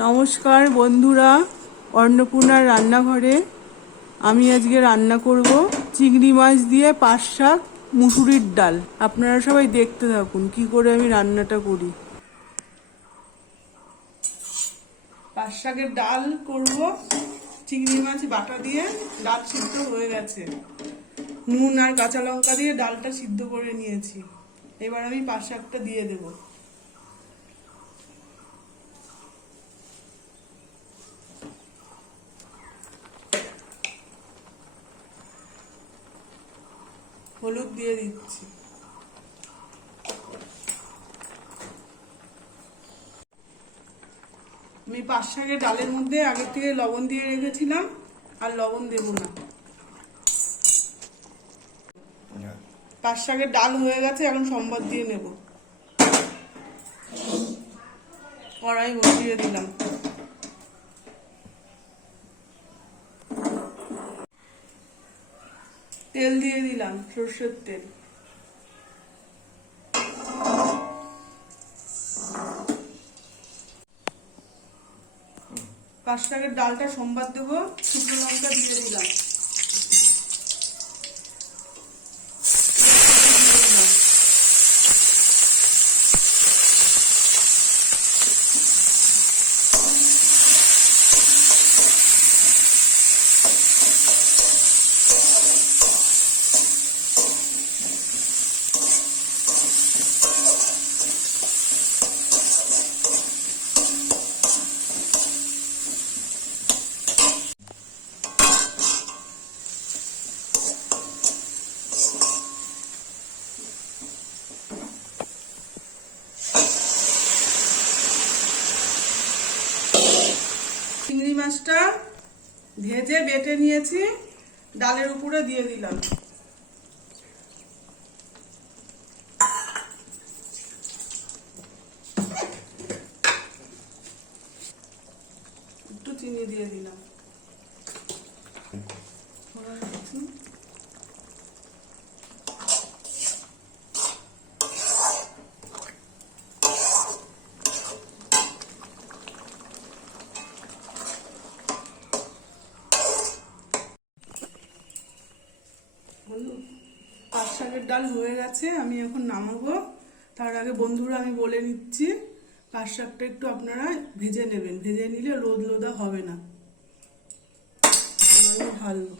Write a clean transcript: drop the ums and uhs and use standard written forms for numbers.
নমস্কার বন্ধুরা, অন্নপূর্ণার রান্নাঘরে আমি আজকে রান্না করব চিংড়ি মাছ দিয়ে পাট শাক মুসুরির ডাল। আপনারা সবাই দেখতে থাকুন কি করে আমি রান্নাটা করি। পাট শাকের ডাল করব, চিংড়ি মাছ বাটা দিয়ে। ডাল সিদ্ধ হয়ে গেছে, নুন আর কাঁচা লঙ্কা দিয়ে ডালটা সিদ্ধ করে নিয়েছি। এবার আমি পাট শাকটা দিয়ে দেবো। হলুদ দিয়ে দিচ্ছি। আমি পাট শাকের ডালের মধ্যে আগে থেকে লবণ দিয়ে রেখেছিলাম, আর লবণ দেব না। পাট শাকের ডাল হয়ে গেছে, এখন সম্বাদ দিয়ে নেব। কড়াই বসিয়ে দিলাম। তেল দিয়ে দিলাম, সরষের তেল। পাট শাকের ডালটা সম্বাদ দেবো, শুকনো লঙ্কা দিয়ে দিলাম। চিংড়ি মাছটা ভেজে বেটে নিয়েছি, ডালের উপরে দিয়ে দিলাম। একটু চিনি দিয়ে দিলাম। পাট শাকের ডাল হয়ে গেছে, আমি এখন নামাবো। তার আগে বন্ধুরা আমি বলে নিচ্ছি, পাট শাকটা একটু আপনারা ভেজে নেবেন। ভেজে নিলে লোদ লোদা হবে না। ঢালবো।